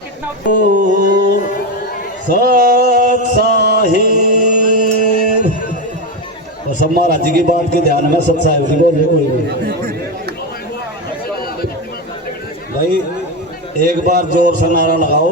सत साहिब और सब महाराज जी की बात के ध्यान में सत साहिब नहीं बोल रहे कोई भी भाई। एक बार जोर से नारा लगाओ,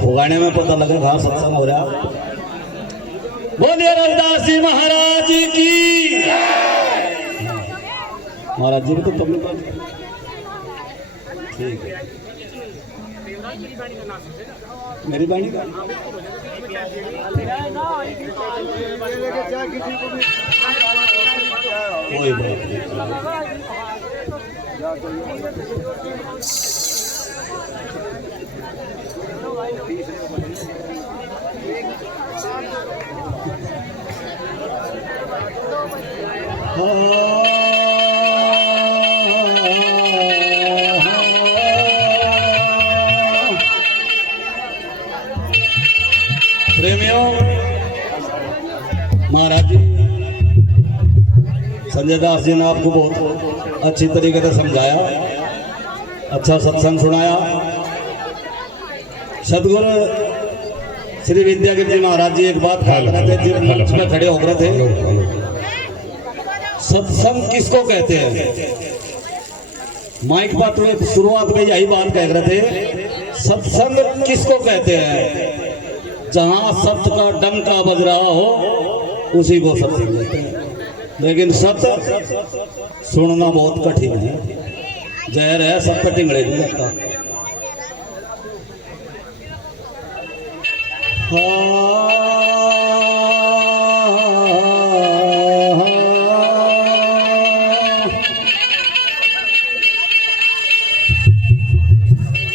फुगाने में पता लगे कहाँ सत्संग हो रहा। बोलिए रविदास जी महाराज जी की। महाराज जी भी तो तुमने ठीक है। मेरी बाणी का कोई बात नहीं। प्रेमियों, महाराज जी संजय दास जी ने आपको बहुत अच्छी तरीके से समझाया, अच्छा सत्संग सुनाया। सदगुरु श्री विद्यागिरि जी महाराज जी एक बात कहा करते थे, जिस मंच में खड़े होकर थे, सत्संग किसको कहते हैं। माइक बात में शुरुआत में यही बात कह रहे थे, सत्संग किसको कहते हैं। जहां सत्य का डंका बज रहा हो उसी को सत्संग कहते हैं। लेकिन सत्य सुनना बहुत कठिन है, जहर है, सब पे टिंगड़े नहीं लगता।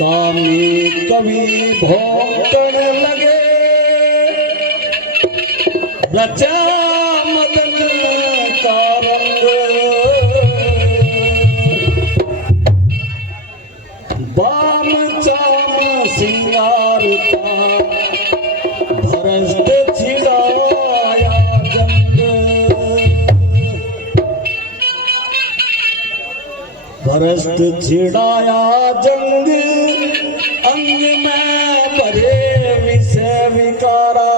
कामी कवि भोंकण लगे, रचा मदन का रंग, बाम चाम सिंगार का भ्रष्ट छिड़ाया जंग, भ्रष्ट छिड़ाया जंग, अंग में भरे विषय विकारा,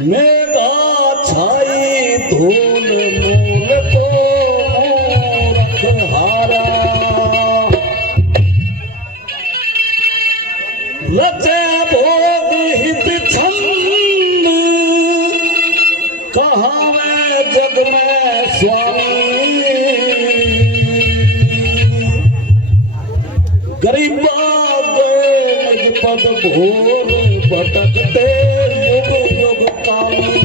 मेघा छाई धूल मूल को मूर्ख हारा, रचे भोग हित छंद, कहावे जग में स्वामी, गरीबा गए निज पद भोर, भटकते युग युग कामी।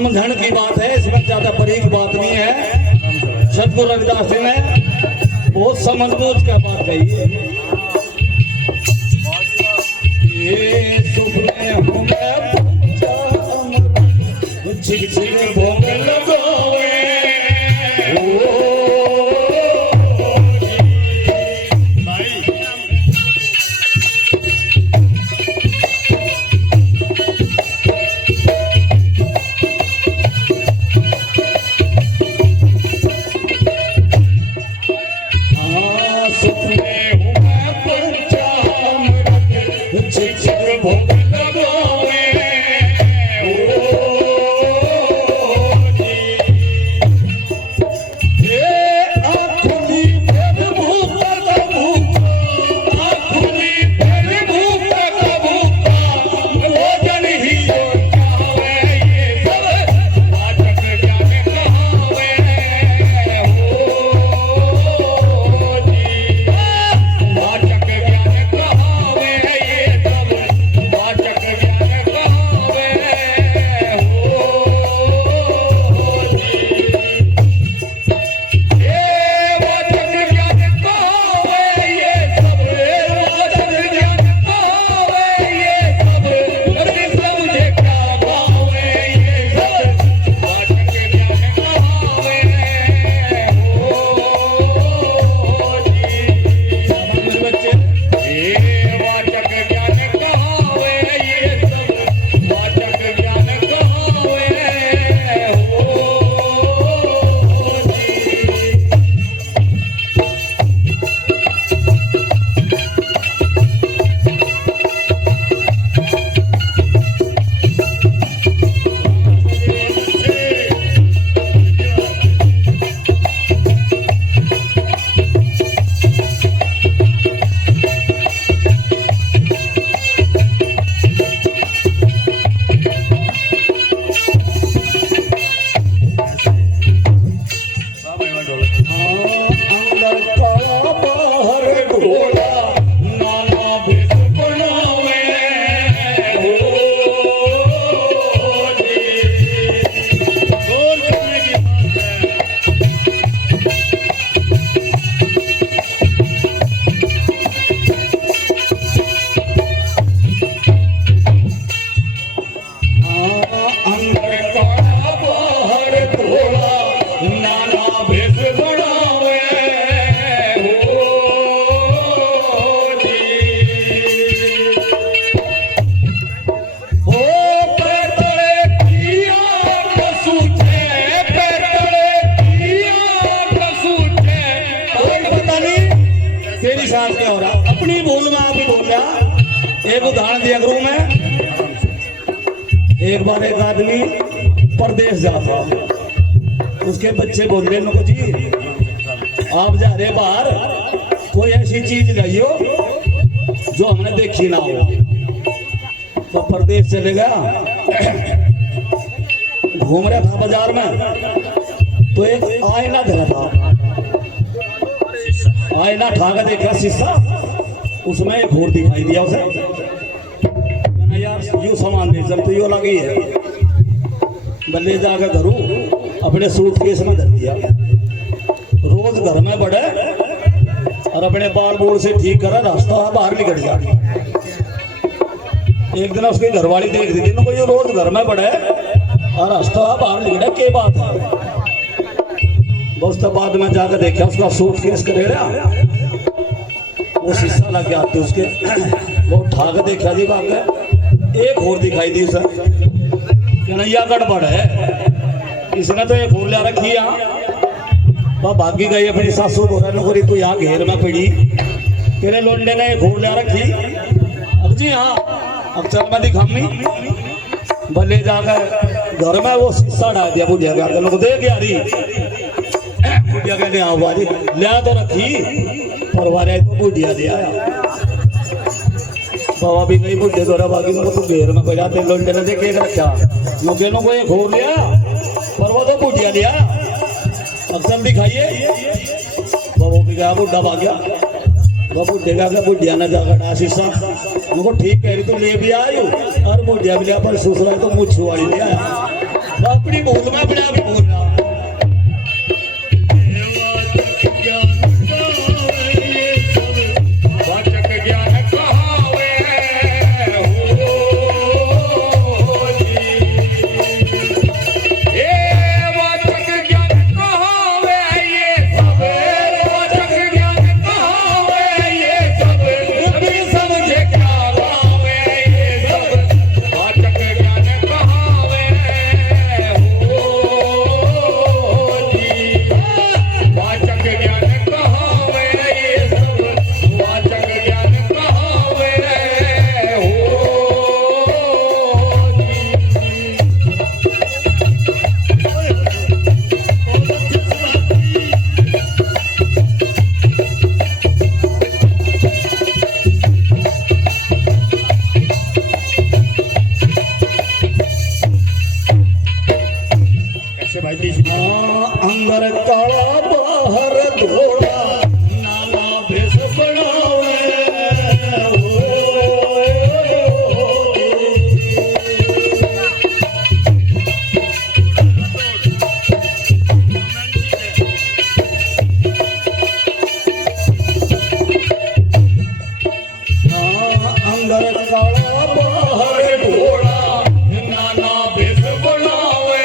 समझण की बात है, इसमें ज्यादा बारीक बात नहीं है। सतगुरु रविदास जी ने बहुत समझ बूझ के बात कही है। ये सुपने होंगे झिक झिक भोग लगावे अपनी भूल में आप ही बोल रहा। एक उदाहरण दिया करूं मैं। एक बार एक आदमी परदेश जाता, उसके बच्चे बोल रहे नको जी आप जा रहे बाहर, कोई ऐसी चीज लाइयो जो हमने देखी ना हो। तो परदेश चले गया, घूम रहा था बाजार में, तो एक आईना धरा था। आईना ठाकर देखा शीशा, उसमें एक घोर दिखाई दिया उसे। यार यू सामान दे चल तो यो लगी है। बल्ले जाकर धरू अपने सूटकेस में धर दिया। रोज घर में बढ़े और अपने बाल बूढ़ से ठीक करा, रास्ता बाहर निकल गया। एक दिन उसकी घरवाली देख दी थी, ये रोज घर में बढ़े और रास्ता बाहर निकले, क्या बात है। बस तो बाद में जाकर देखा उसका सूटकेस करेड़ा, वो शीशा लग गया आते उसके। वो उठा के देखा जी बात एक और दिखाई दी सर, कन्हैया गड़बड़ है, इसने तो एक और लिया रखी यहाँ। वह भागी गई अपनी सासू बोरी, तू यहाँ घेर में पड़ी, तेरे लोंडे ने एक और लिया रखी। अब जी हाँ, अब चल मैं दिखामी। भले जाकर घर में वो शीशा डाल दिया, बुढ़िया के लोग दे गया रही। बुढ़िया कहने आओ बाजी लिया तो रखी, परवारे तो बुढ़िया दिया। बाबा भी गई बुढ़े द्वारा, बाकी तो घेर में बजा तेरे लोंडे ने देख रखा, मुझे को एक हो लिया, पर वो तो बुढ़िया लिया। अब सब दिखाइए। बाबा भी गया, बुढ़ा भाग गया। वो बुढ़े का बुढ़िया ने जाकर शीशा, उनको ठीक कह रही, तू ले भी आयु और बुढ़िया भी लिया, पर सुसरा तो मुझ वाली लिया। अपनी भूल में अपने आप ही भूल रहा। अंदर काला बाहर धोला नाना भेष बनावे अंदर काला बाहर धोला नाना भेष बनावे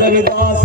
रविदास